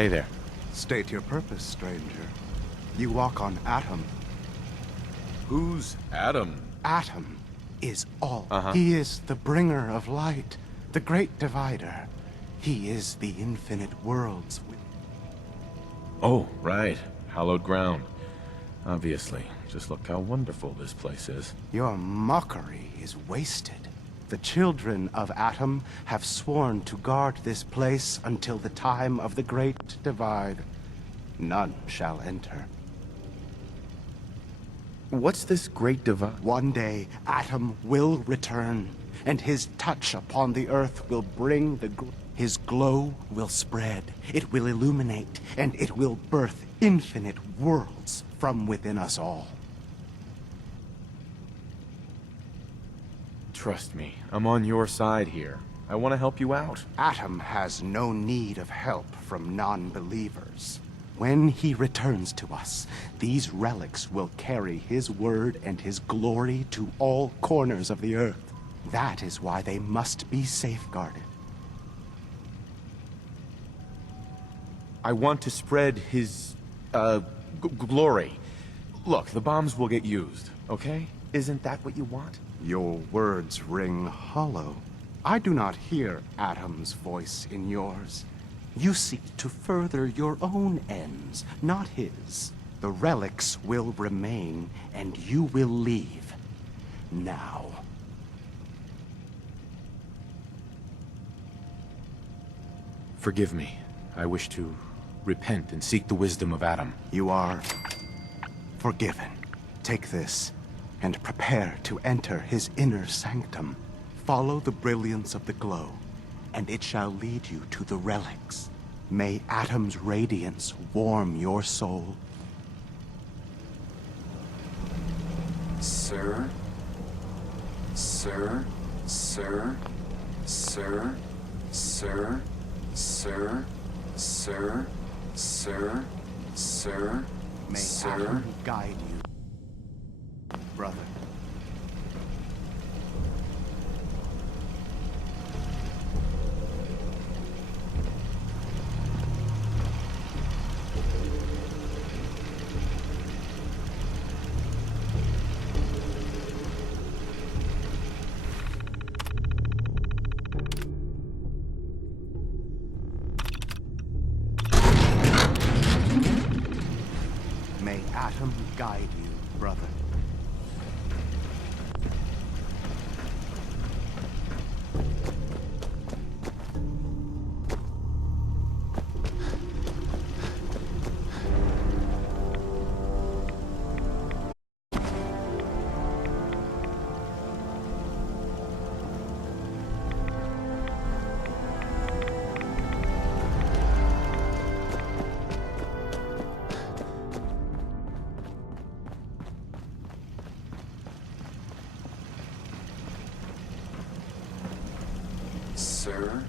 Hey there. State your purpose, stranger. You walk on Atom. Who's Adam? Atom is all. Uh-huh. He is the bringer of light, the great divider. He is the infinite worlds. Oh, right. Hallowed ground. Obviously. Just look how wonderful this place is. Your mockery is wasted. The children of Atom have sworn to guard this place until the time of the great divide. None shall enter. What's this great divide? One day, Atom will return, and his touch upon the earth will bring his glow will spread, it will illuminate, and it will birth infinite worlds from within us all. Trust me, I'm on your side here. I want to help you out. Atom has no need of help from non-believers. When he returns to us, these relics will carry his word and his glory to all corners of the earth. That is why they must be safeguarded. I want to spread his, glory. Look, the bombs will get used, okay? Isn't that what you want? Your words ring hollow. I do not hear Atom's voice in yours. You seek to further your own ends, not his. The relics will remain, and you will leave. Now. Forgive me. I wish to repent and seek the wisdom of Adam. You are forgiven. Take this, and prepare to enter his inner sanctum. Follow the brilliance of the glow, and it shall lead you to the relics. May Atom's radiance warm your soul. Sir? Sir? Sir? Sir? Sir? Sir? Sir? Sir? Sir? May Sir? Atom guide you, brother. May Atom guide you, brother. Sir?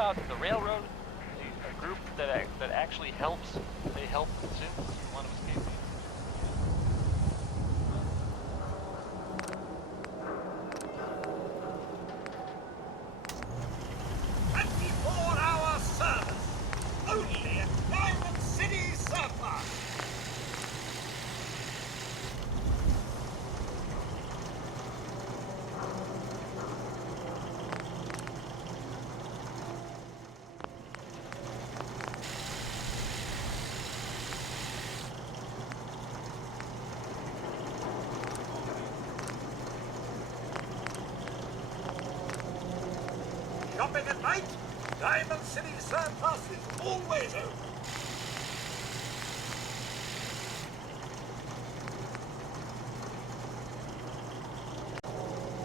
about the railroad, a group that actually helps. They help too. One of us came. Shopping at night? Diamond City Surplus is always open.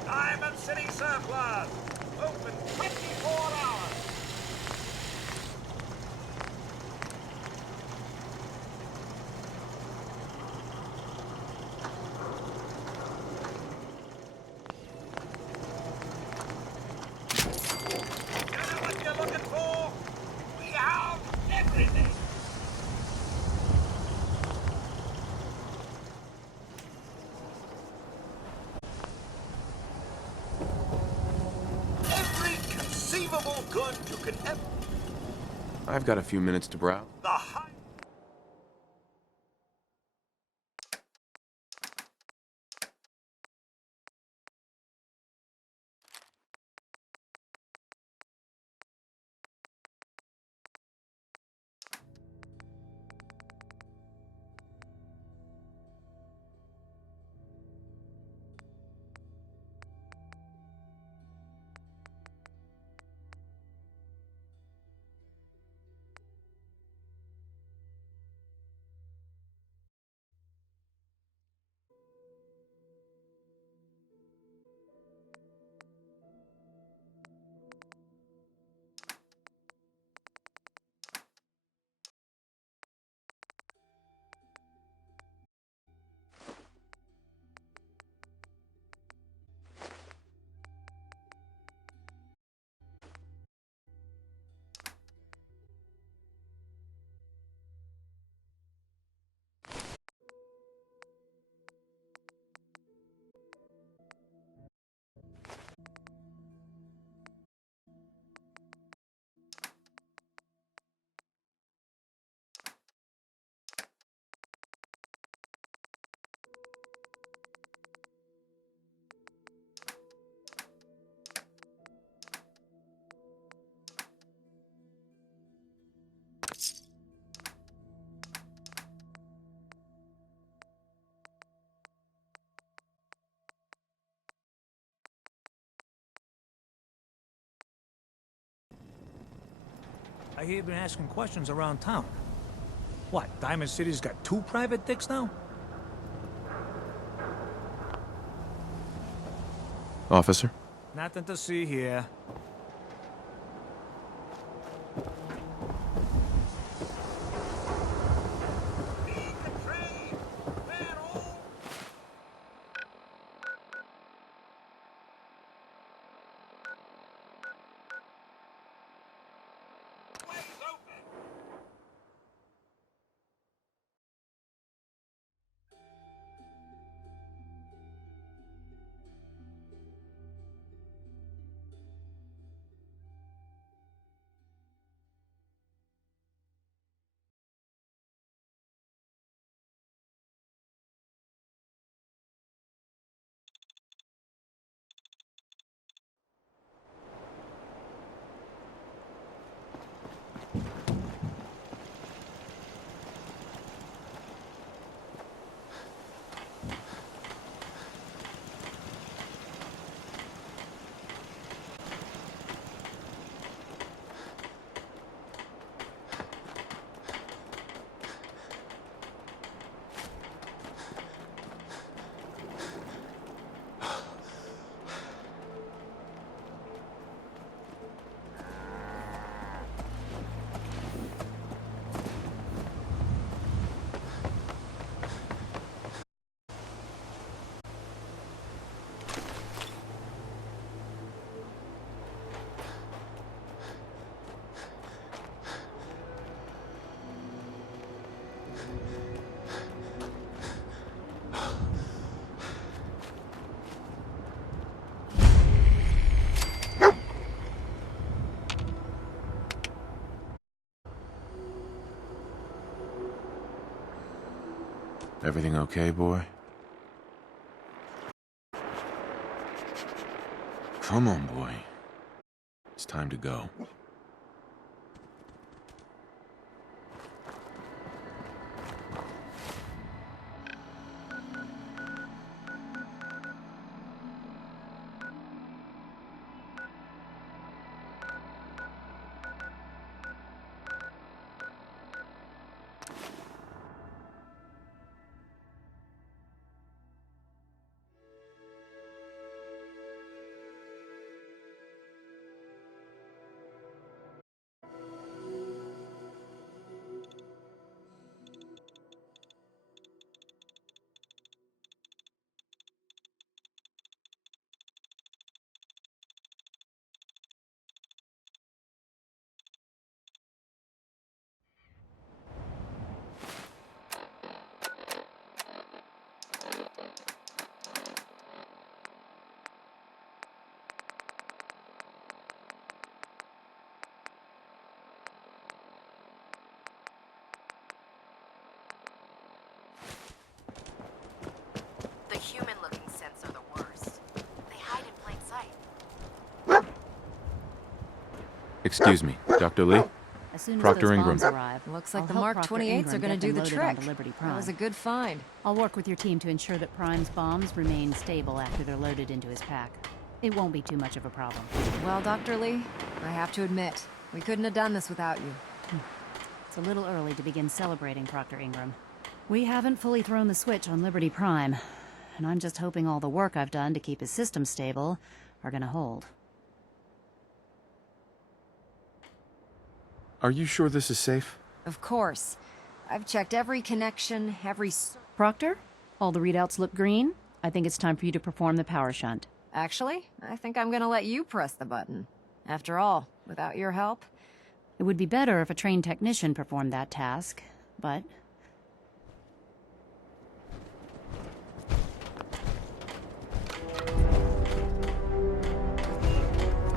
Diamond City Surplus, open 24 hours. Good you can ever. I've got a few minutes to browse. The high. I hear you've been asking questions around town. What, Diamond City's got 2 private dicks now? Officer? Nothing to see here. Everything okay, boy? Come on, boy. It's time to go. The human-looking scents are the worst. They hide in plain sight. Excuse me, Dr. Lee? As soon as Proctor those Ingram. bombs arrive, Looks like I'll the help Mark Proctor 28s are Ingram going to get do them the loaded trick. onto Liberty That Prime. was a good find. I'll work with your team to ensure that Prime's bombs remain stable after they're loaded into his pack. It won't be too much of a problem. Well, Dr. Lee, I have to admit, we couldn't have done this without you. It's a little early to begin celebrating, Proctor Ingram. We haven't fully thrown the switch on Liberty Prime, and I'm just hoping all the work I've done to keep his system stable are gonna hold. Are you sure this is safe? Of course. I've checked every connection, Proctor? All the readouts look green. I think it's time for you to perform the power shunt. Actually, I think I'm gonna let you press the button. After all, without your help, It would be better if a trained technician performed that task, but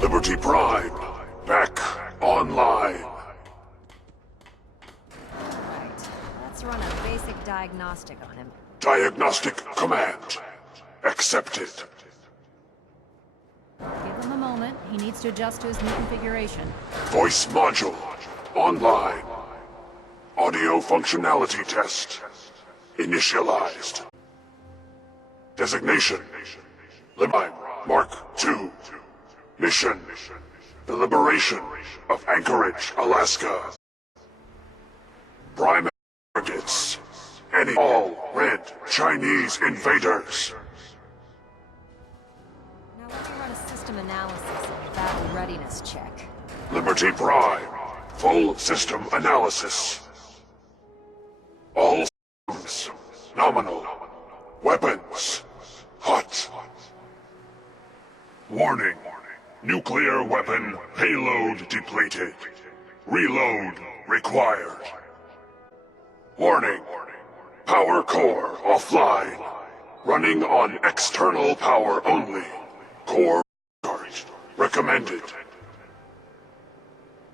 Liberty Prime, back online. right. Let's run a basic diagnostic on him. Diagnostic command accepted. give him a moment. He needs to adjust to his new configuration. Voice module online. Audio functionality test initialized. Designation Prime Mark II. Mission: the liberation of Anchorage, Alaska. Prime targets: all red Chinese invaders. Now let me run a system analysis and battle readiness check. Liberty Prime, full system analysis. All systems nominal. Weapons hot. Warning. Nuclear weapon payload depleted. Reload required. Warning. Power core offline. Running on external power only. Core start recommended.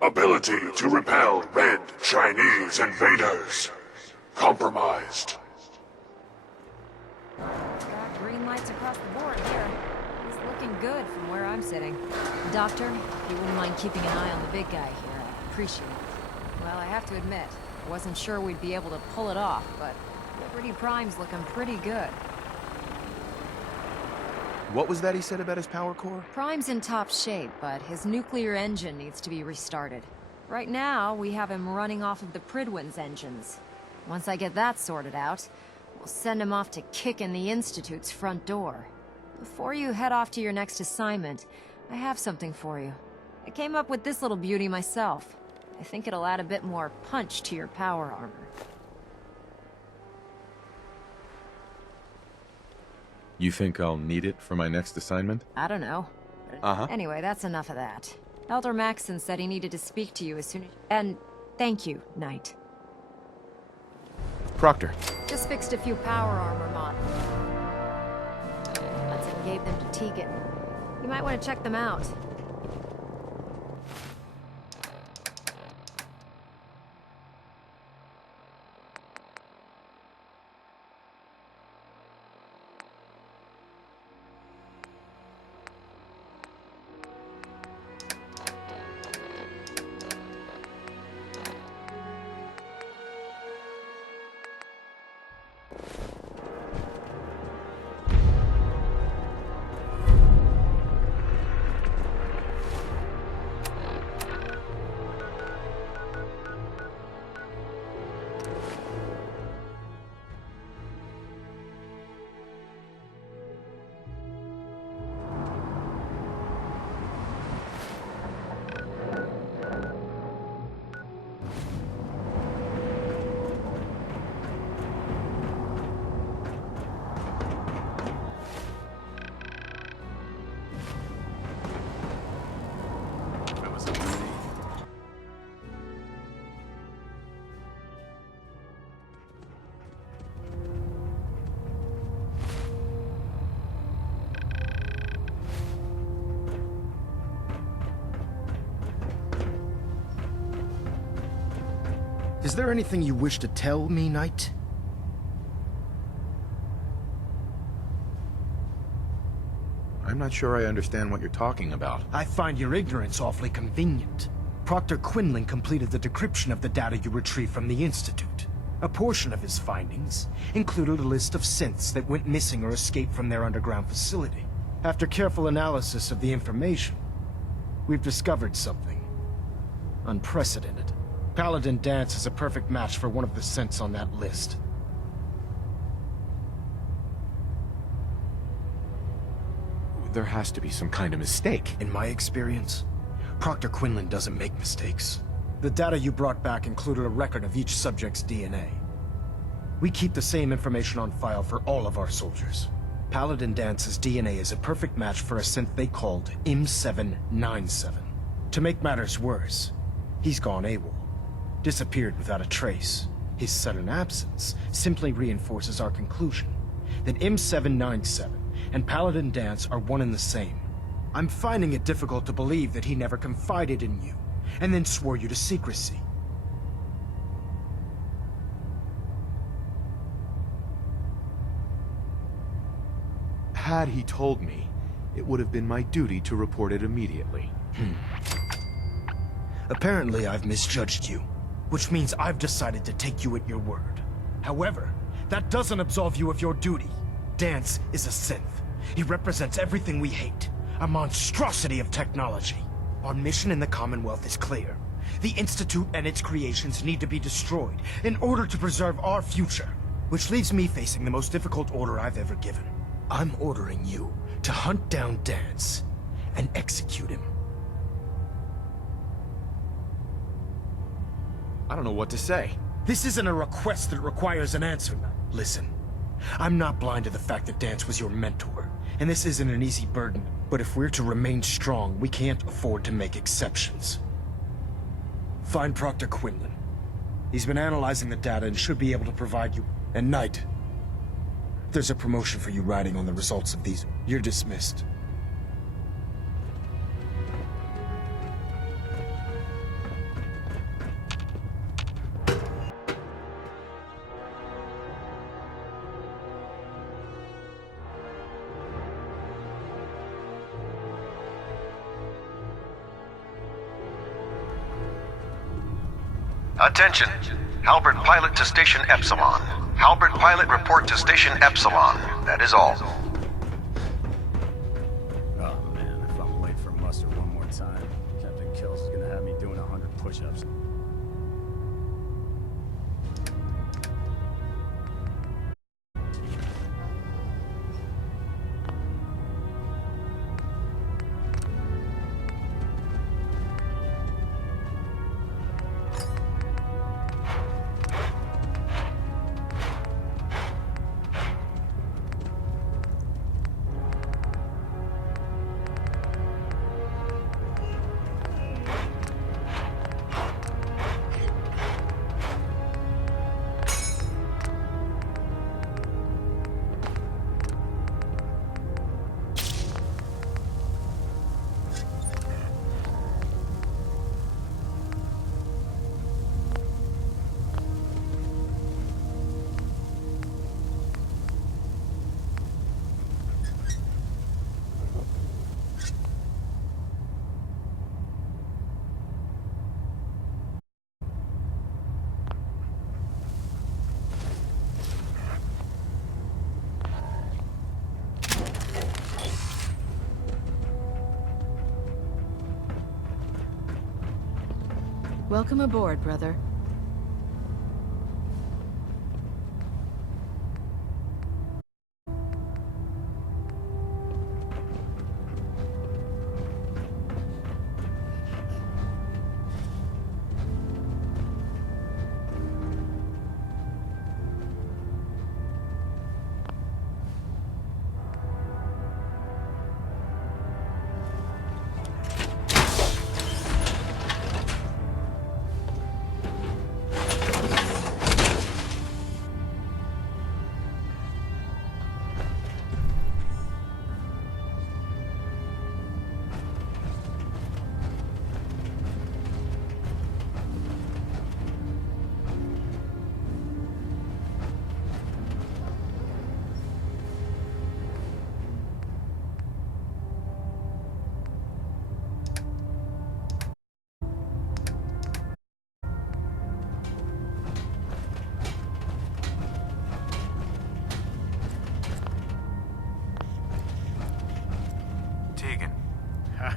Ability to repel red Chinese invaders compromised. Got green lights across the board here. He's looking good from where I'm sitting. Doctor, if you wouldn't mind keeping an eye on the big guy here, I'd appreciate it. Well, I have to admit, I wasn't sure we'd be able to pull it off, but Liberty Prime's looking pretty good. What was that he said about his power core? Prime's in top shape, but his nuclear engine needs to be restarted. Right now, we have him running off of the Pridwin's engines. Once I get that sorted out, we'll send him off to kick in the Institute's front door. Before you head off to your next assignment, I have something for you. I came up with this little beauty myself. I think it'll add a bit more punch to your power armor. You think I'll need it for my next assignment? I don't know. Uh-huh. Anyway, that's enough of that. Elder Maxson said he needed to speak to you as soon as... And thank you, Knight. Proctor. Just fixed a few power armor models. Hudson gave them to Tegan. You might want to check them out. Is there anything you wish to tell me, Knight? I'm not sure I understand what you're talking about. I find your ignorance awfully convenient. Proctor Quinlan completed the decryption of the data you retrieved from the Institute. A portion of his findings included a list of synths that went missing or escaped from their underground facility. After careful analysis of the information, we've discovered something unprecedented. Paladin Danse is a perfect match for one of the synths on that list. There has to be some kind of mistake. In my experience, Proctor Quinlan doesn't make mistakes. The data you brought back included a record of each subject's DNA. We keep the same information on file for all of our soldiers. Paladin Dance's DNA is a perfect match for a synth they called M797. To make matters worse, he's gone AWOL. Disappeared without a trace. His sudden absence simply reinforces our conclusion that M797 and Paladin Danse are one and the same. I'm finding it difficult to believe that he never confided in you, and then swore you to secrecy. Had he told me, it would have been my duty to report it immediately. Apparently, I've misjudged you, which means I've decided to take you at your word. However, that doesn't absolve you of your duty. Danse is a synth. He represents everything we hate, a monstrosity of technology. Our mission in the Commonwealth is clear. The Institute and its creations need to be destroyed in order to preserve our future, which leaves me facing the most difficult order I've ever given. I'm ordering you to hunt down Danse and execute him. I don't know what to say. This isn't a request that requires an answer. Listen, I'm not blind to the fact that Danse was your mentor, and this isn't an easy burden. But if we're to remain strong, we can't afford to make exceptions. Find Proctor Quinlan. He's been analyzing the data and should be able to provide you. And Knight, there's a promotion for you riding on the results of these. You're dismissed. Attention! Halberd pilot to Station Epsilon. Halberd pilot report to Station Epsilon. That is all. Oh man, if I'm late for muster one more time, Captain Kills is gonna have me doing 100 push-ups. Welcome aboard, brother.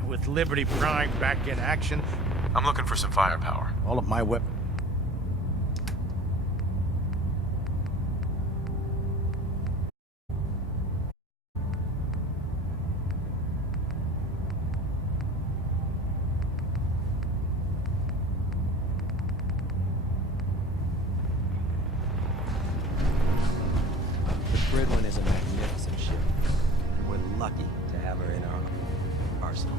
with Liberty Prime back in action. I'm looking for some firepower. All of my weapons. The Fridwin is a magnificent ship. We're lucky to have her in our arsenal.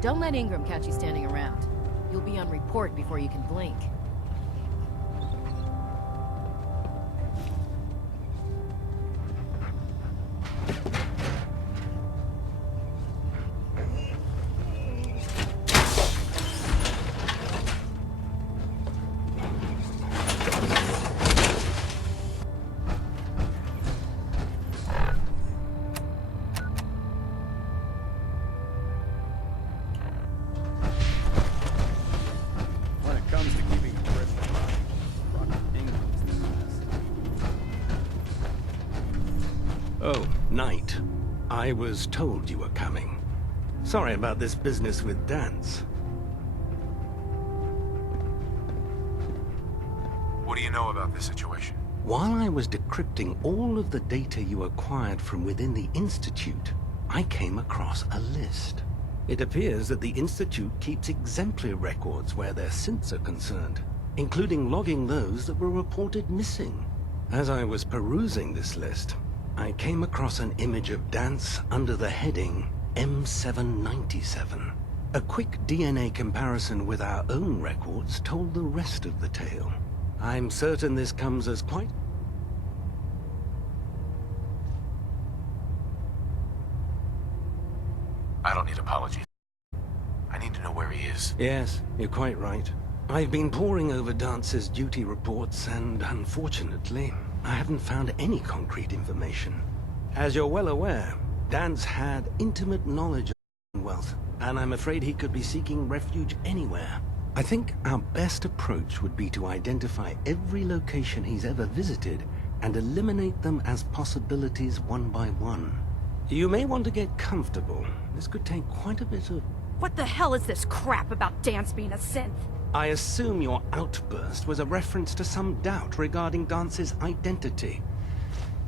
Don't let Ingram catch you standing around. You'll be on report before you can blink. When it comes to keeping a grip on life, Proctor Ingram's the best. Oh, Knight. I was told you were coming. Sorry about this business with Dance. What do you know about this situation? While I was decrypting all of the data you acquired from within the Institute, I came across a list. It appears that the Institute keeps exemplary records where their synths are concerned, including logging those that were reported missing. As I was perusing this list, I came across an image of Dance under the heading M797. A quick DNA comparison with our own records told the rest of the tale. I'm certain this comes as quite... I don't need apologies. I need to know where he is. Yes, you're quite right. I've been poring over Dance's duty reports, and unfortunately, I haven't found any concrete information. As you're well aware, Dance had intimate knowledge of wealth, and I'm afraid he could be seeking refuge anywhere. I think our best approach would be to identify every location he's ever visited and eliminate them as possibilities one by one. You may want to get comfortable. This could take quite a bit of... What the hell is this crap about Dance being a synth? I assume your outburst was a reference to some doubt regarding Dance's identity.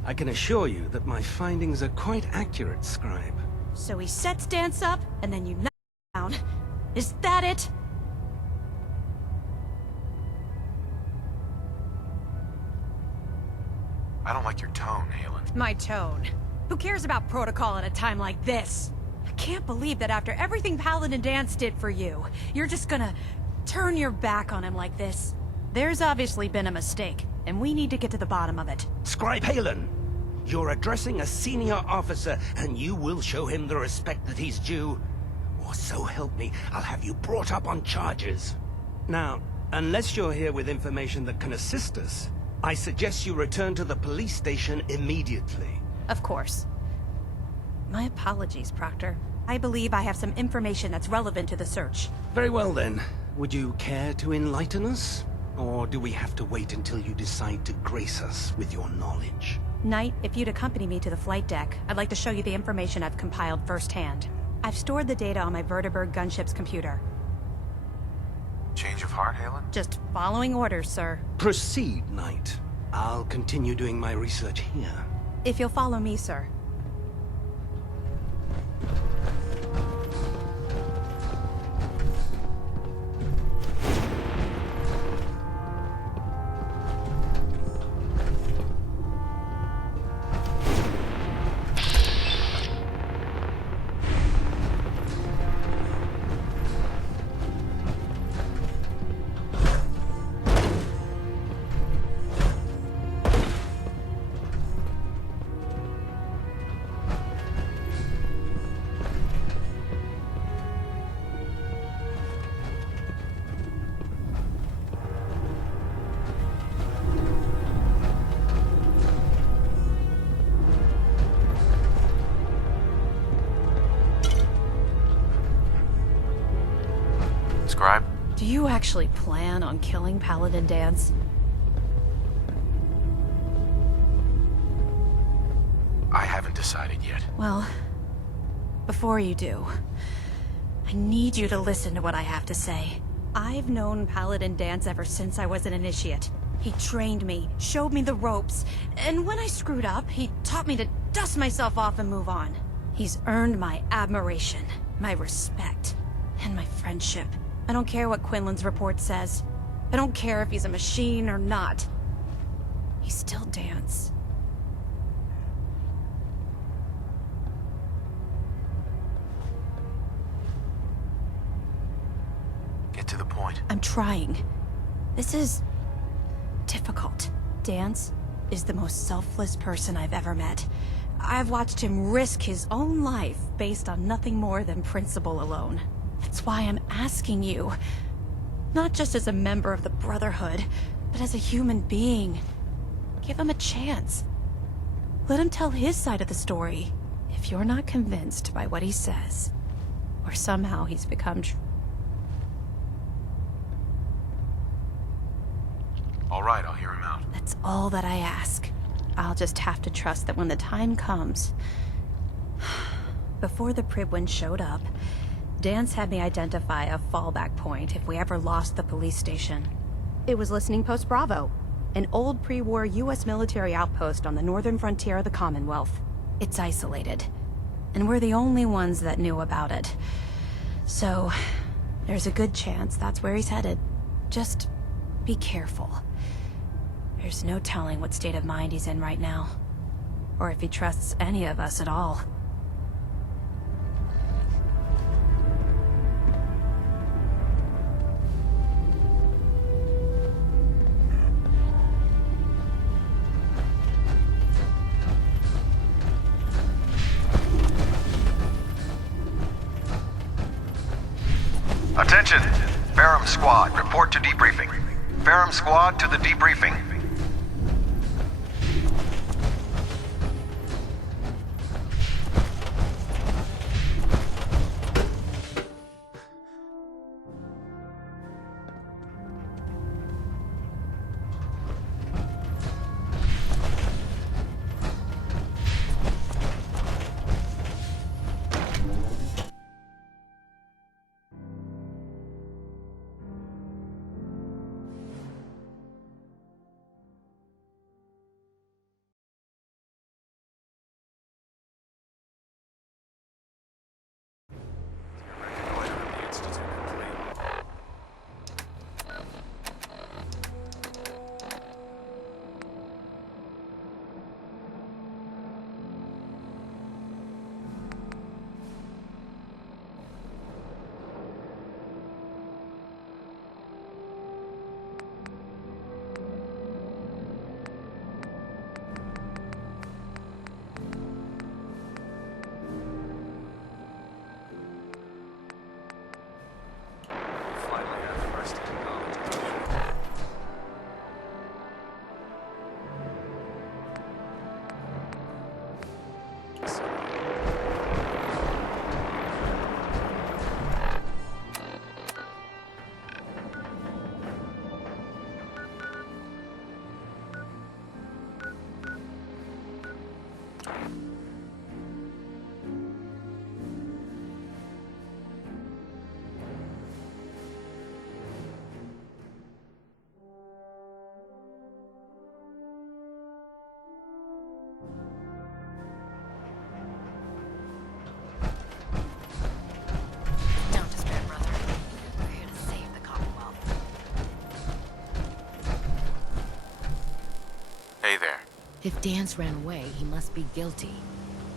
I can assure you that my findings are quite accurate, Scribe. So he sets Dance up, and then you knock him down. Is that it? I don't like your tone, Halen. My tone. Who cares about protocol at a time like this? I can't believe that after everything Paladin Dance did for you, you're just gonna turn your back on him like this. There's obviously been a mistake, and we need to get to the bottom of it. Scribe Halen, you're addressing a senior officer, and you will show him the respect that he's due. Or so help me, I'll have you brought up on charges. Now, unless you're here with information that can assist us, I suggest you return to the police station immediately. Of course. My apologies, Proctor. I believe I have some information that's relevant to the search. Very well then. Would you care to enlighten us? Or do we have to wait until you decide to grace us with your knowledge? Knight, if you'd accompany me to the flight deck, I'd like to show you the information I've compiled firsthand. I've stored the data on my Vertibird gunship's computer. Change of heart, Halen? Just following orders, sir. Proceed, Knight. I'll continue doing my research here. If you'll follow me, sir. describe? Do you actually plan on killing Paladin Dance? I haven't decided yet. Well, before you do, I need you to listen to what I have to say. I've known Paladin Dance ever since I was an initiate. He trained me, showed me the ropes, and when I screwed up, he taught me to dust myself off and move on. He's earned my admiration, my respect, and my friendship. I don't care what Quinlan's report says. I don't care if he's a machine or not. He's still Dance. Get to the point. I'm trying. This is difficult. Dance is the most selfless person I've ever met. I've watched him risk his own life based on nothing more than principle alone. That's why I'm asking you, not just as a member of the Brotherhood, but as a human being. Give him a chance. Let him tell his side of the story. If you're not convinced by what he says, or somehow he's become All right, I'll hear him out. That's all that I ask. I'll just have to trust that when the time comes... Before the Pribwin showed up, Dance had me identify a fallback point if we ever lost the police station. It was Listening Post Bravo, an old pre-war U.S. military outpost on the northern frontier of the Commonwealth. It's isolated, and we're the only ones that knew about it. So, there's a good chance that's where he's headed. Just be careful. There's no telling what state of mind he's in right now, or if he trusts any of us at all. Attention! Ferrum Squad, report to debriefing. Ferrum Squad to the debriefing. Hey there. If Dance ran away, he must be guilty.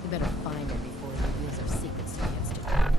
We better find him before he reveals our secrets to the Institute.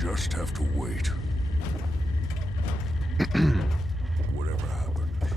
Just have to wait. Whatever happens.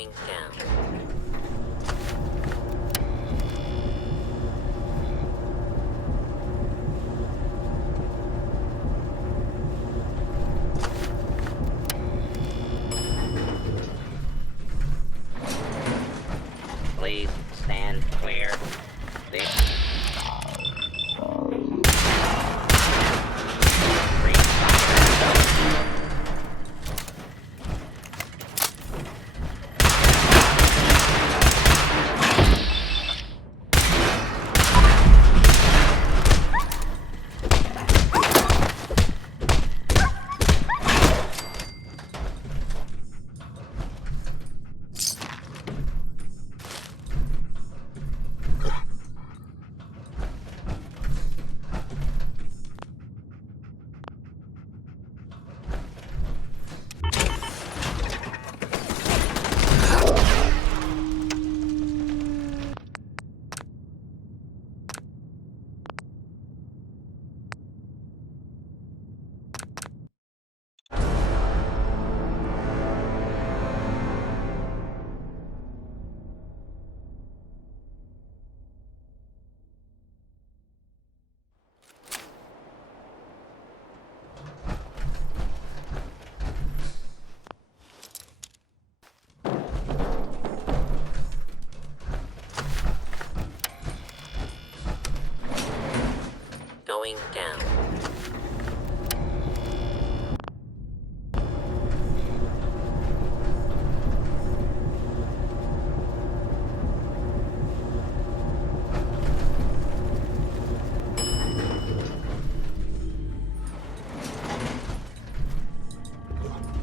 Going down. Please stand clear. Going down.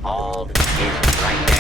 Hold is right there.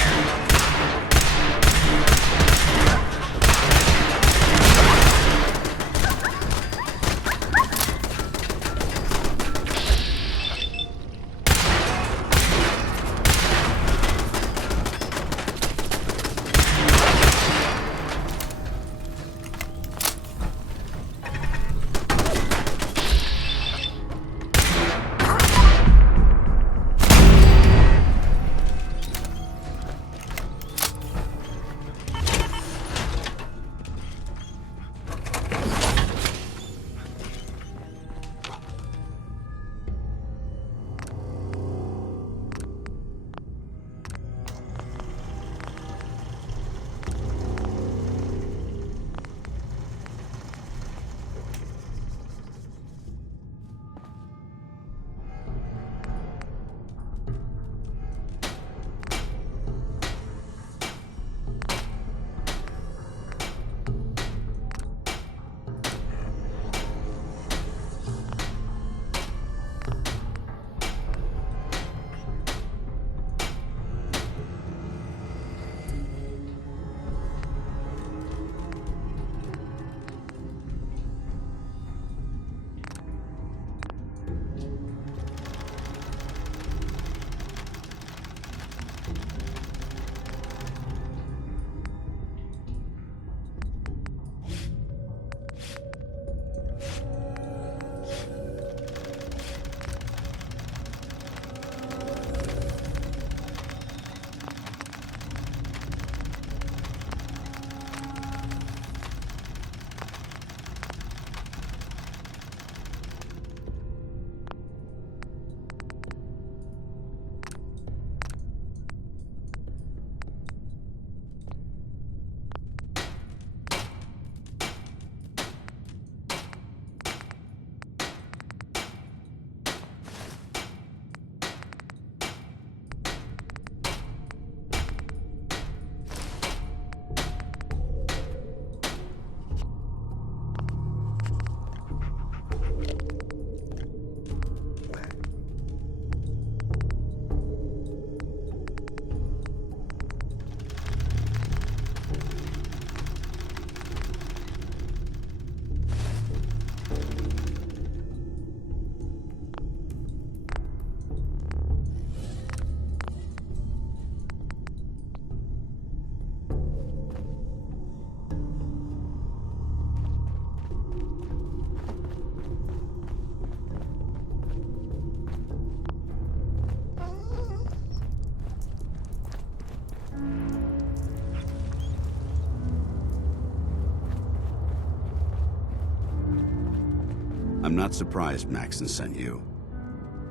I'm not surprised Maxon sent you.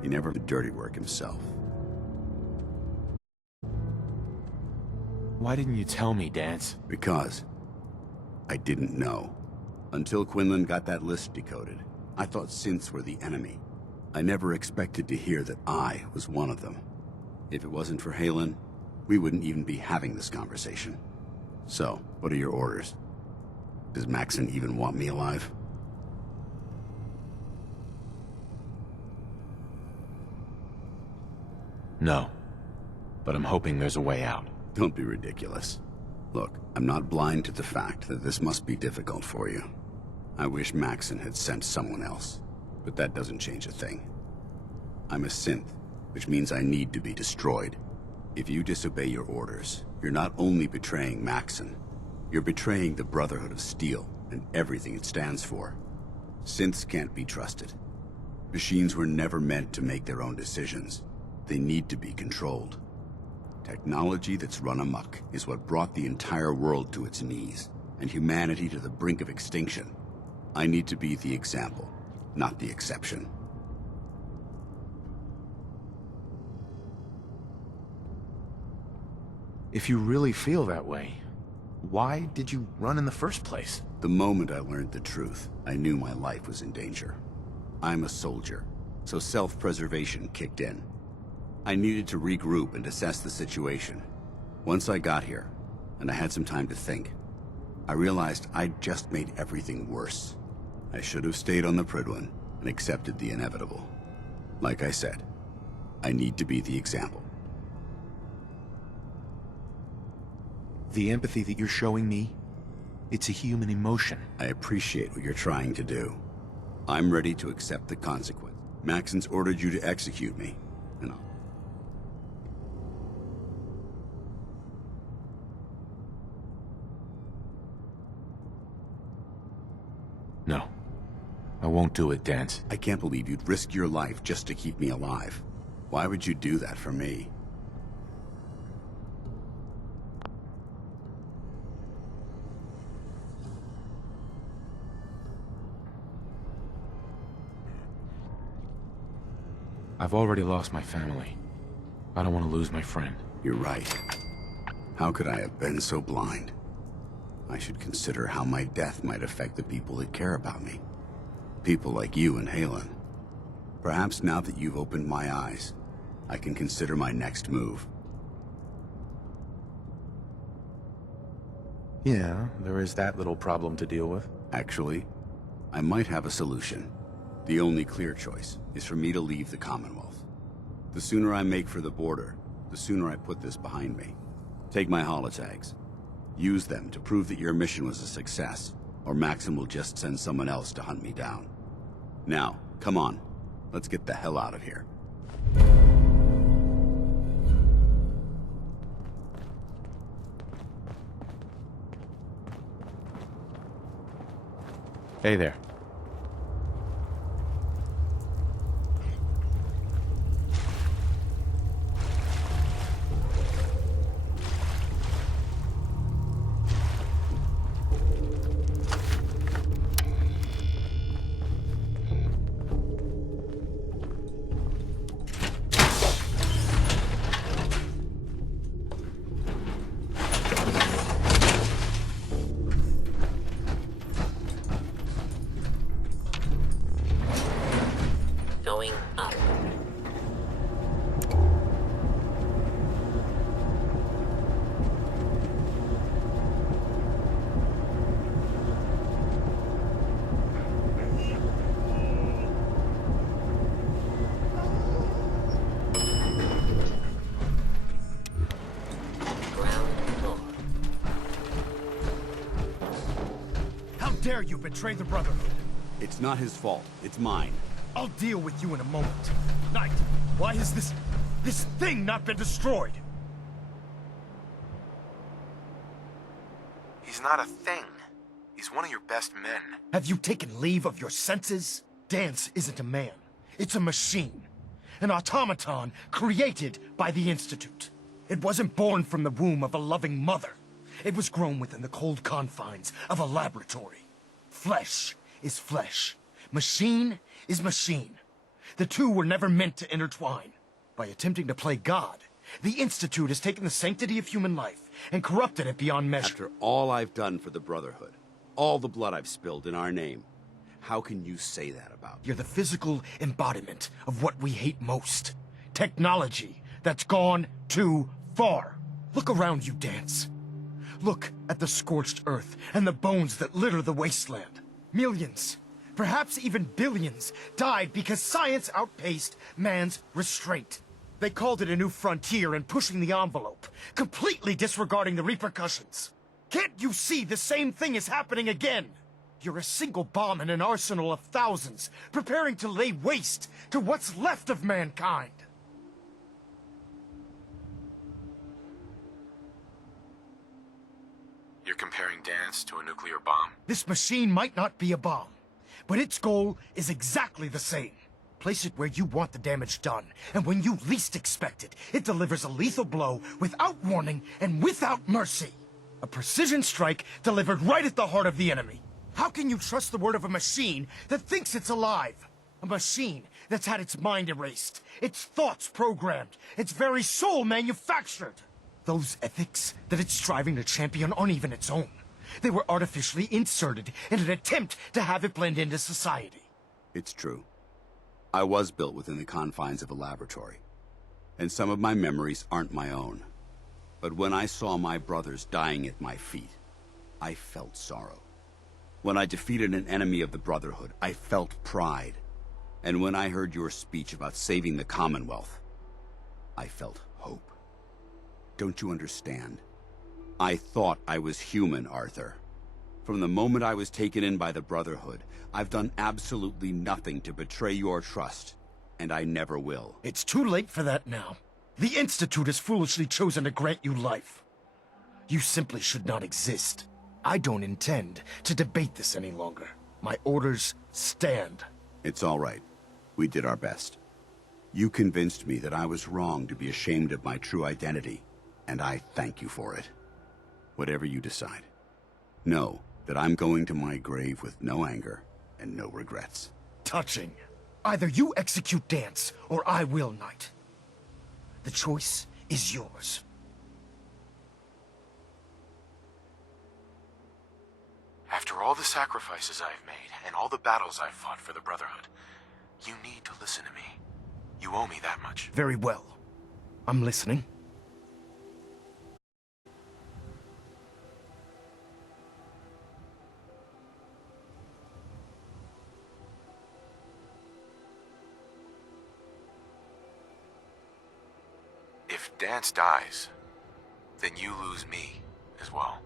He never did dirty work himself. Why didn't you tell me, Dance? Because I didn't know. Until Quinlan got that list decoded, I thought synths were the enemy. I never expected to hear that I was one of them. If it wasn't for Halen, we wouldn't even be having this conversation. So, what are your orders? Does Maxon even want me alive? No. But I'm hoping there's a way out. Don't be ridiculous. Look, I'm not blind to the fact that this must be difficult for you. I wish Maxon had sent someone else, but that doesn't change a thing. I'm a synth, which means I need to be destroyed. If you disobey your orders, you're not only betraying Maxon, you're betraying the Brotherhood of Steel and everything it stands for. Synths can't be trusted. Machines were never meant to make their own decisions. They need to be controlled. Technology that's run amok is what brought the entire world to its knees, and humanity to the brink of extinction. I need to be the example, not the exception. If you really feel that way, why did you run in the first place? The moment I learned the truth, I knew my life was in danger. I'm a soldier, so self-preservation kicked in. I needed to regroup and assess the situation. Once I got here, and I had some time to think, I realized I'd just made everything worse. I should have stayed on the Prydwen and accepted the inevitable. Like I said, I need to be the example. The empathy that you're showing me, it's a human emotion. I appreciate what you're trying to do. I'm ready to accept the consequence. Maxon's ordered you to execute me, and I'll... No. I won't do it, Dance. I can't believe you'd risk your life just to keep me alive. Why would you do that for me? I've already lost my family. I don't want to lose my friend. You're right. How could I have been so blind? I should consider how my death might affect the people that care about me. People like you and Halen. Perhaps now that you've opened my eyes, I can consider my next move. Yeah, there is that little problem to deal with. Actually, I might have a solution. The only clear choice is for me to leave the Commonwealth. The sooner I make for the border, the sooner I put this behind me. Take my holotags. Use them to prove that your mission was a success, or Maxon will just send someone else to hunt me down. Now, come on. Let's get the hell out of here. Hey there. Going up. How dare you betray the Brotherhood? It's not his fault. It's mine. I'll deal with you in a moment. Knight, why has this thing not been destroyed? He's not a thing. He's one of your best men. Have you taken leave of your senses? Dance isn't a man. It's a machine. An automaton created by the Institute. It wasn't born from the womb of a loving mother. It was grown within the cold confines of a laboratory. Flesh is flesh. Machine is machine. The two were never meant to intertwine. By attempting to play God, the Institute has taken the sanctity of human life and corrupted it beyond measure. After all I've done for the Brotherhood, all the blood I've spilled in our name, how can you say that about me? You're the physical embodiment of what we hate most. Technology that's gone too far. Look around you, Dance. Look at the scorched earth and the bones that litter the wasteland. Millions, perhaps even billions, died because science outpaced man's restraint. They called it a new frontier and pushing the envelope, completely disregarding the repercussions. Can't you see the same thing is happening again? You're a single bomb in an arsenal of thousands, preparing to lay waste to what's left of mankind. You're comparing Dance to a nuclear bomb? This machine might not be a bomb, but its goal is exactly the same. Place it where you want the damage done, and when you least expect it, it delivers a lethal blow without warning and without mercy. A precision strike delivered right at the heart of the enemy. How can you trust the word of a machine that thinks it's alive? A machine that's had its mind erased, its thoughts programmed, its very soul manufactured. Those ethics that it's striving to champion aren't even its own. They were artificially inserted in an attempt to have it blend into society. It's true. I was built within the confines of a laboratory, and some of my memories aren't my own. But when I saw my brothers dying at my feet, I felt sorrow. When I defeated an enemy of the Brotherhood, I felt pride. And when I heard your speech about saving the Commonwealth, I felt hope. Don't you understand? I thought I was human, Arthur. From the moment I was taken in by the Brotherhood, I've done absolutely nothing to betray your trust, and I never will. It's too late for that now. The Institute has foolishly chosen to grant you life. You simply should not exist. I don't intend to debate this any longer. My orders stand. It's all right. We did our best. You convinced me that I was wrong to be ashamed of my true identity, and I thank you for it. Whatever you decide, know that I'm going to my grave with no anger and no regrets. Touching. Either you execute Dance, or I will, Knight. The choice is yours. After all the sacrifices I've made, and all the battles I've fought for the Brotherhood, you need to listen to me. You owe me that much. Very well. I'm listening. If Dance dies, then you lose me as well.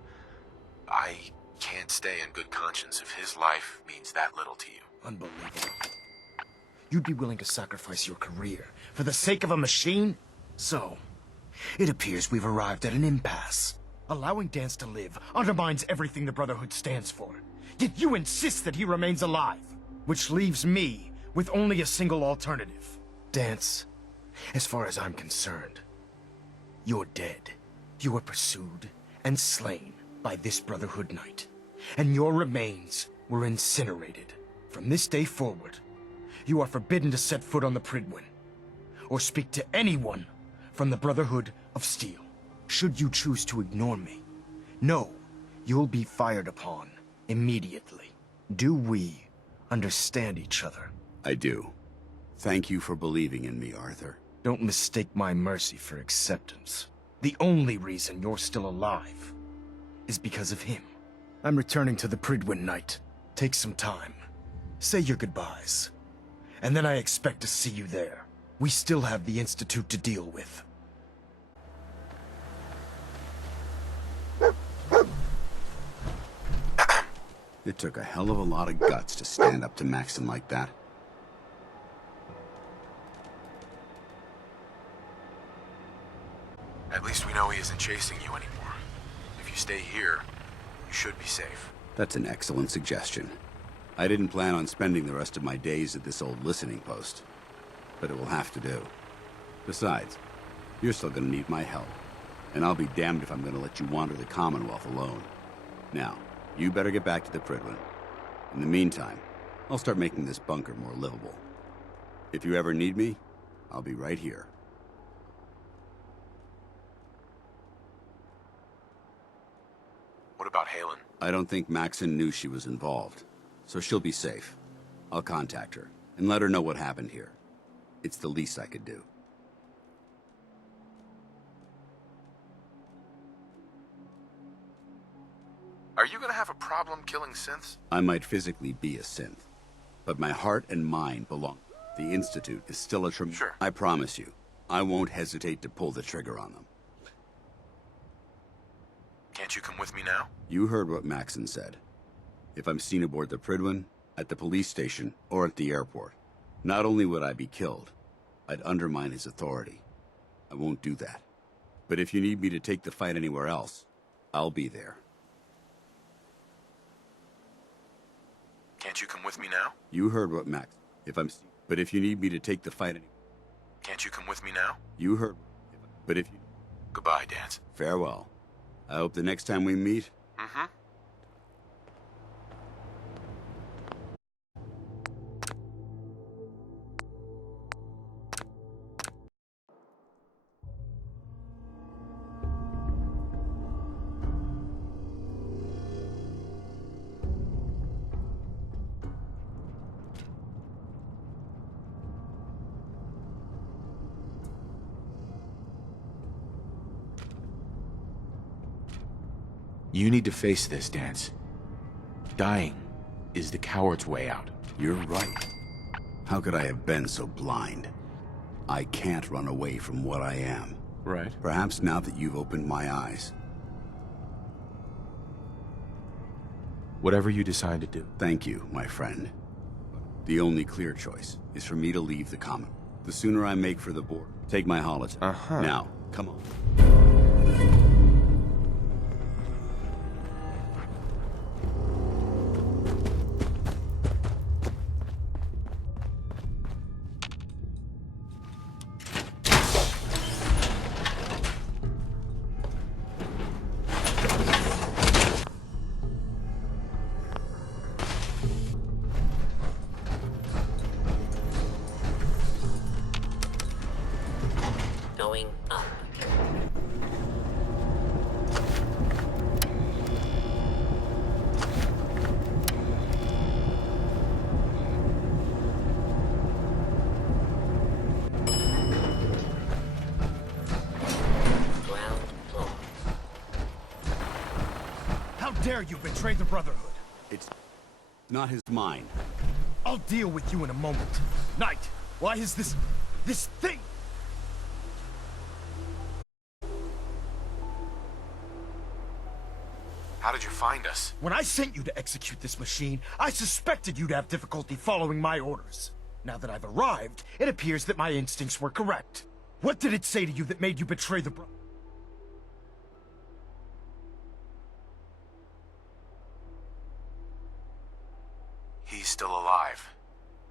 I can't stay in good conscience if his life means that little to you. Unbelievable. You'd be willing to sacrifice your career for the sake of a machine? So, it appears we've arrived at an impasse. Allowing Dance to live undermines everything the Brotherhood stands for. Yet you insist that he remains alive, which leaves me with only a single alternative. Dance, as far as I'm concerned, you're dead. You were pursued and slain by this Brotherhood Knight, and your remains were incinerated. From this day forward, you are forbidden to set foot on the Prydwen, or speak to anyone from the Brotherhood of Steel. Should you choose to ignore me, know you'll be fired upon immediately. Do we understand each other? I do. Thank you for believing in me, Arthur. Don't mistake my mercy for acceptance. The only reason you're still alive is because of him. I'm returning to the Prydwen, Knight. Take some time. Say your goodbyes. And then I expect to see you there. We still have the Institute to deal with. It took a hell of a lot of guts to stand up to Maxon like that. At least we know he isn't chasing you anymore. If you stay here, you should be safe. That's an excellent suggestion. I didn't plan on spending the rest of my days at this old listening post, but it will have to do. Besides, you're still gonna need my help, and I'll be damned if I'm gonna let you wander the Commonwealth alone. Now, you better get back to the Prydwen. In the meantime, I'll start making this bunker more livable. If you ever need me, I'll be right here. What about Halen? I don't think Maxon knew she was involved, so she'll be safe. I'll contact her and let her know what happened here. It's the least I could do. Are you gonna have a problem killing synths? I might physically be a synth, but my heart and mind belong. The Institute is still a Sure. I promise you, I won't hesitate to pull the trigger on them. Can't you come with me now? You heard what Maxon said. If I'm seen aboard the Prydwen, at the police station, or at the airport, not only would I be killed, I'd undermine his authority. I won't do that. But if you need me to take the fight anywhere else, I'll be there. Can't you come with me now? You heard what Max... But if you need me to take the fight... Can't you come with me now? You heard... But if you... Goodbye, Dance. Farewell. I hope the next time we meet... Mm-hmm. You need to face this, Dance. Dying is the coward's way out. You're right. How could I have been so blind? I can't run away from what I am. Right. Perhaps now that you've opened my eyes. Whatever you decide to do. Thank you, my friend. The only clear choice is for me to leave the common. The sooner I make for the board, take my holiday. Now, come on. Going up. Ground floor. How dare you betray the Brotherhood? It's not his mind. I'll deal with you in a moment. Knight, why is this thing? How did you find us? When I sent you to execute this machine, I suspected you'd have difficulty following my orders. Now that I've arrived, it appears that my instincts were correct. What did it say to you that made you betray the Brotherhood? He's still alive.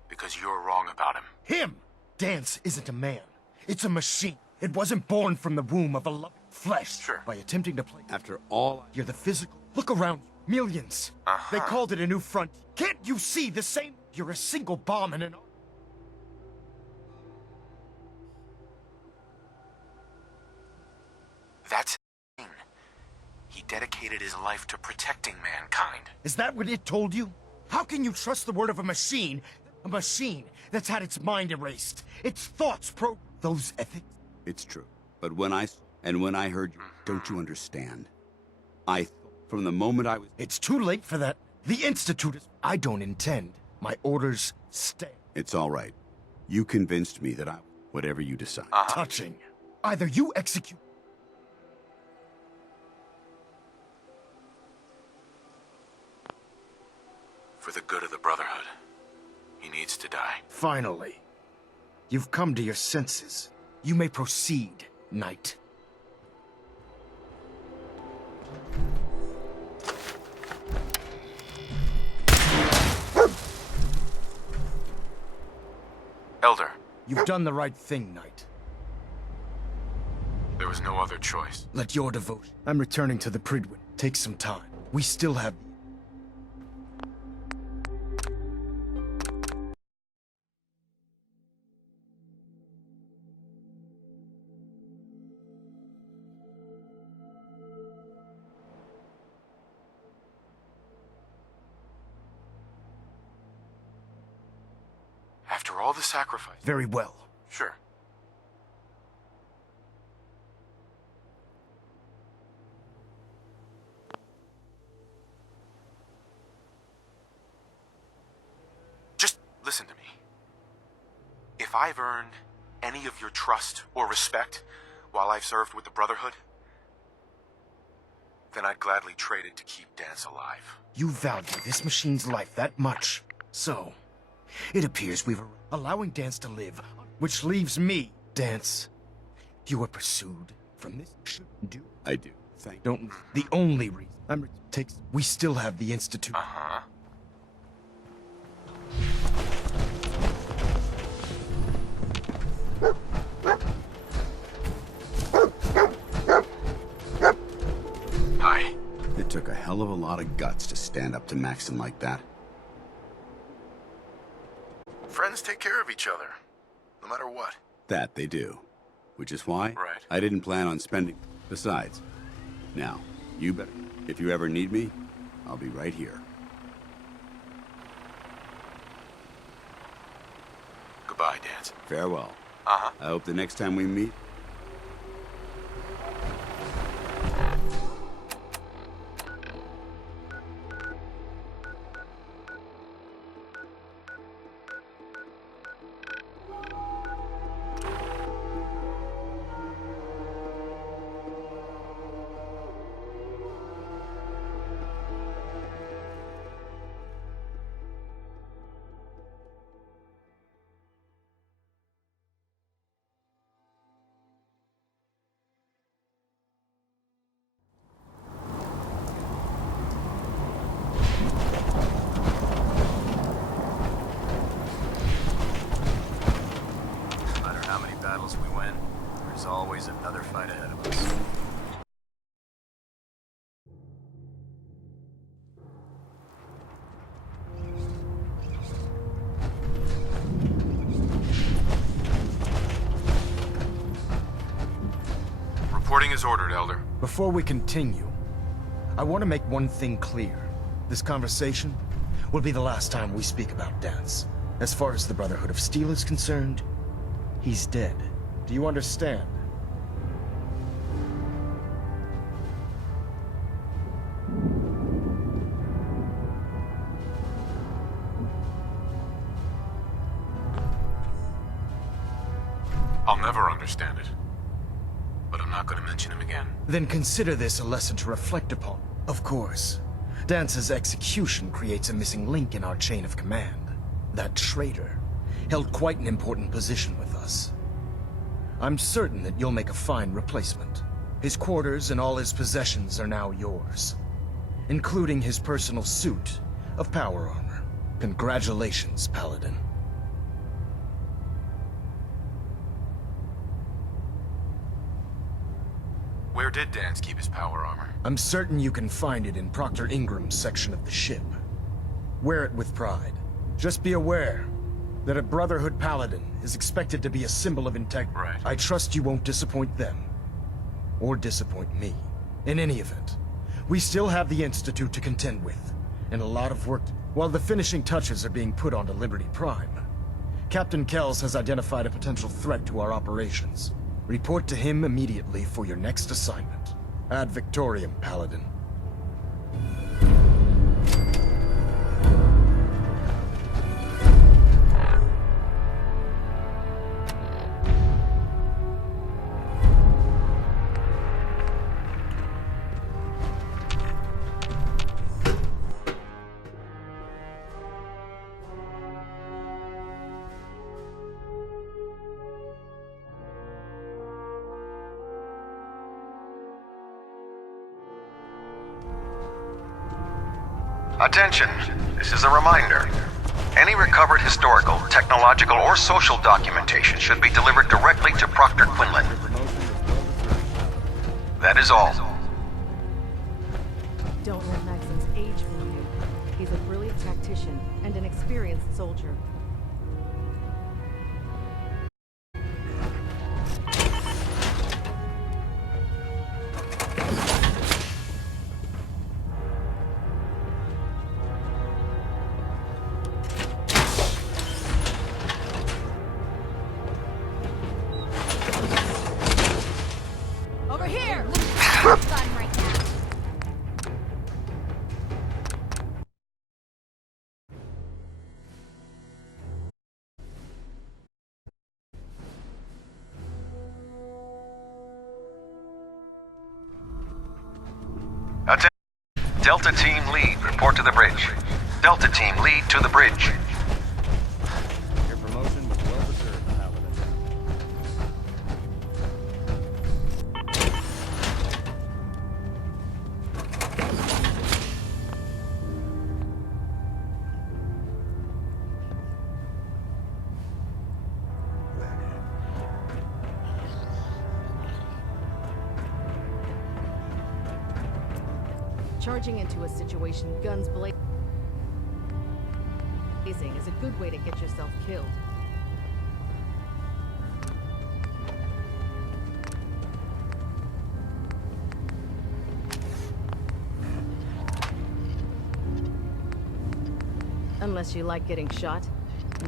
Because you're wrong about him. Him! Dance isn't a man. It's a machine. It wasn't born from the womb of a loving flesh. Sure. By attempting to play... After all... You're the physical... Look around you. Millions. They called it a new front. Can't you see the same... You're a single bomb in an... That's he dedicated his life to protecting mankind. Is that what it told you? How can you trust the word of a machine? A machine that's had its mind erased. Its thoughts those ethics? It's true. But when I heard you, don't you understand? From the moment I was... It's too late for that. The Institute is... I don't intend. My orders stay. It's all right. You convinced me that whatever you decide. Touching. Either you execute... For the good of the Brotherhood. He needs to die. Finally. You've come to your senses. You may proceed, Knight. Elder. You've done the right thing, Knight. There was no other choice. Let your devotion... I'm returning to the Prydwen. Take some time. We still have... For all the sacrifice. Very well. Sure. Just listen to me. If I've earned any of your trust or respect while I've served with the Brotherhood, then I'd gladly trade it to keep Dance alive. You value this machine's life that much. So, it appears we've allowing Dance to live, which leaves me, Dance. You were pursued from this. Shouldn't do. I do. Thank Don't. The only reason we still have the Institute. Uh-huh. Hi. It took a hell of a lot of guts to stand up to Maxon like that. Friends take care of each other, no matter what. That they do. Which is why Right. I didn't plan on spending. Besides, now, you better. If you ever need me, I'll be right here. Goodbye, Dance. Farewell. Uh-huh. I hope the next time we meet, No matter how many battles we win, there's always another fight ahead of us. Reporting is ordered, Elder. Before we continue, I want to make one thing clear. This conversation will be the last time we speak about Dance. As far as the Brotherhood of Steel is concerned, he's dead. Do you understand? I'll never understand it. But I'm not going to mention him again. Then consider this a lesson to reflect upon. Of course, Dance's execution creates a missing link in our chain of command. That traitor held quite an important position with us. I'm certain that you'll make a fine replacement. His quarters and all his possessions are now yours, including his personal suit of power armor. Congratulations, Paladin. Where did Dance keep his power armor? I'm certain you can find it in Proctor Ingram's section of the ship. Wear it with pride. Just be aware that a Brotherhood Paladin is expected to be a symbol of integrity. Right. I trust you won't disappoint them. Or disappoint me. In any event, we still have the Institute to contend with, and a lot of work while the finishing touches are being put onto Liberty Prime. Captain Kells has identified a potential threat to our operations. Report to him immediately for your next assignment. Ad Victoriam, Paladin. Attention, this is a reminder. Any recovered historical, technological, or social documentation should be delivered directly to Proctor Quinlan. That is all. Don't let Maxon's age fool you. He's a brilliant tactician and an experienced soldier. Delta Team Lead, report to the bridge. Delta Team Lead to the bridge. Your promotion was well deserved, Paladin. Charging into a situation guns blazing is a good way to get yourself killed. Unless you like getting shot,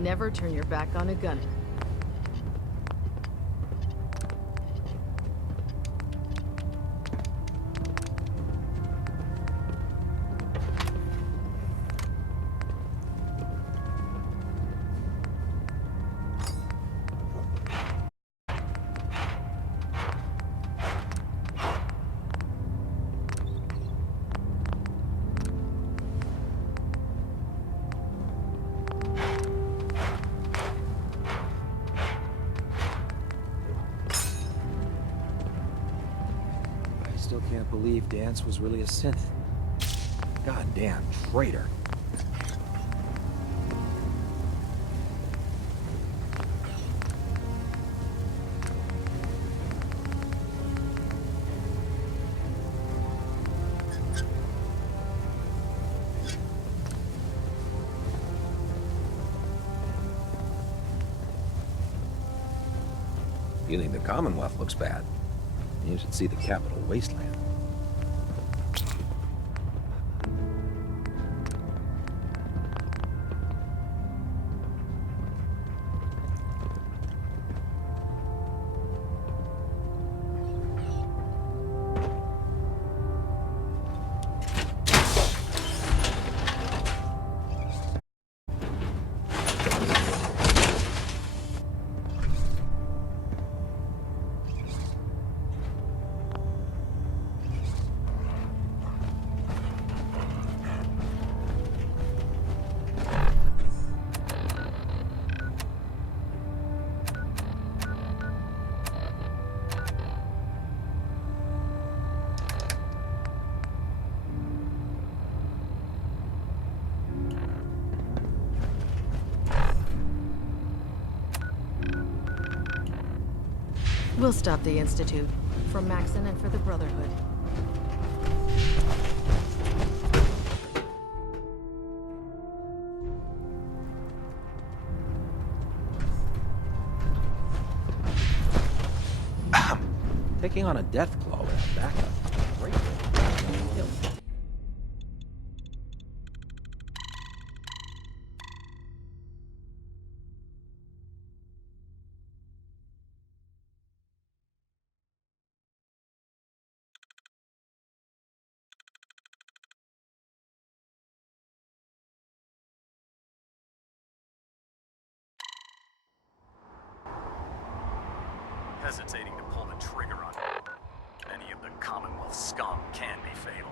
never turn your back on a gunner. Still can't believe Dance was really a synth. Goddamn traitor. You think the Commonwealth looks bad? You should see the capital wasteland. We'll stop the Institute. For Maxon and for the Brotherhood. Taking on a death claw without backup. Great. Hesitating to pull the trigger on any of the Commonwealth scum can be fatal.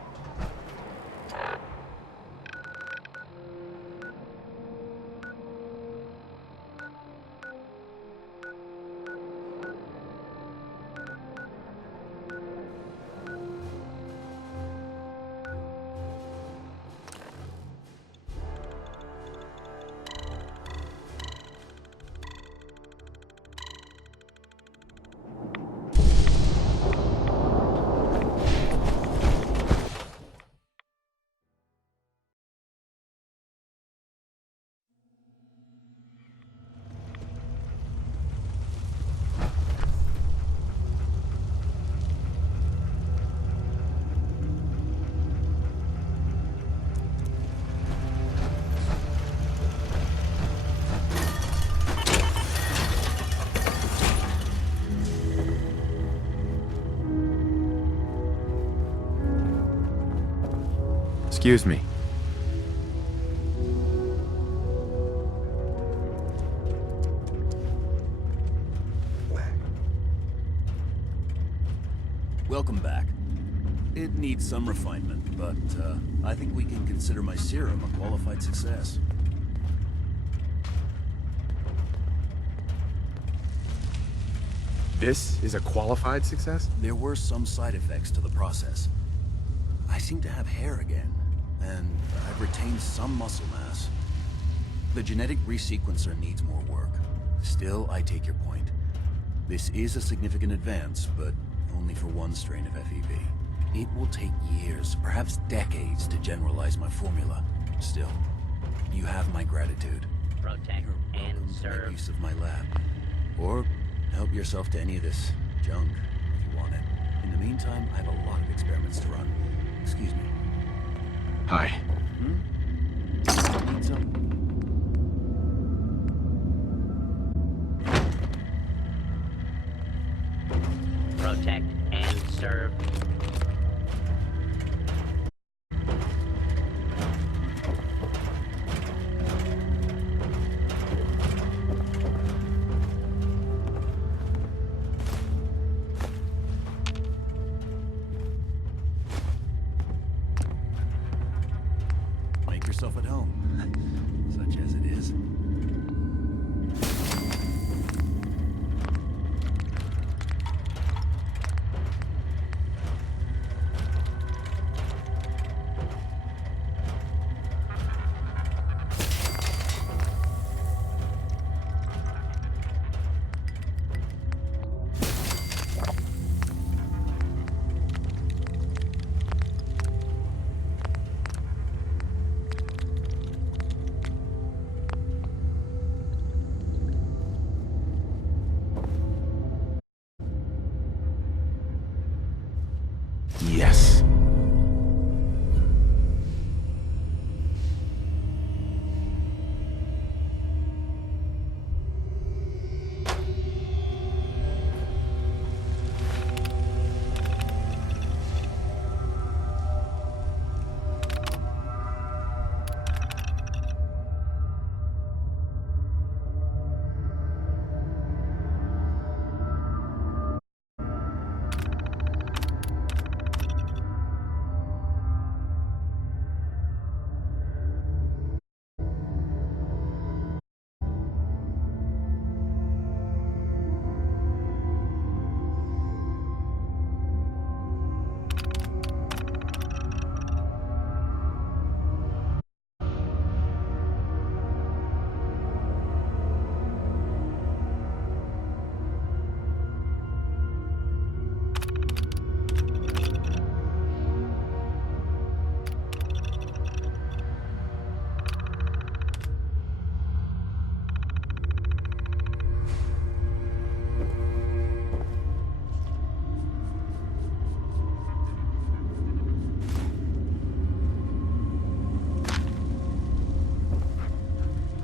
Excuse me. Welcome back. It needs needs some refinement, but I think we can consider my serum a qualified success. This is a qualified success? There were some side effects to the process. I seem to have hair again, and I've retained some muscle mass. The genetic resequencer needs more work. Still, I take your point. This is a significant advance, but only for one strain of FEV. It will take years, perhaps decades, to generalize my formula. Still, you have my gratitude. Protect and serve. Make use of my lab. Or help yourself to any of this junk, if you want it. In the meantime, I have a lot of experiments to run. Excuse me. Hi. Need some? Protect and serve. Make yourself at home, such as it is. Yes.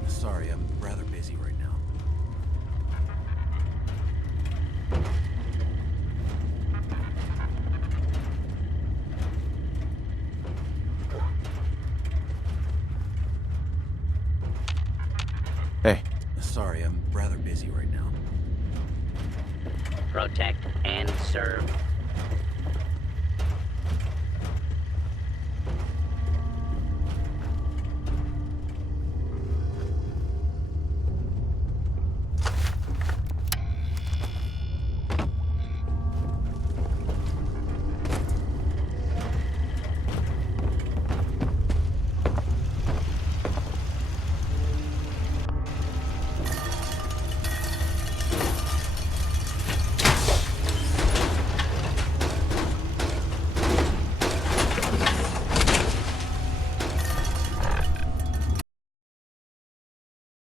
Sorry, I'm rather busy right now. Hey. Sorry, I'm rather busy right now. Protect and serve.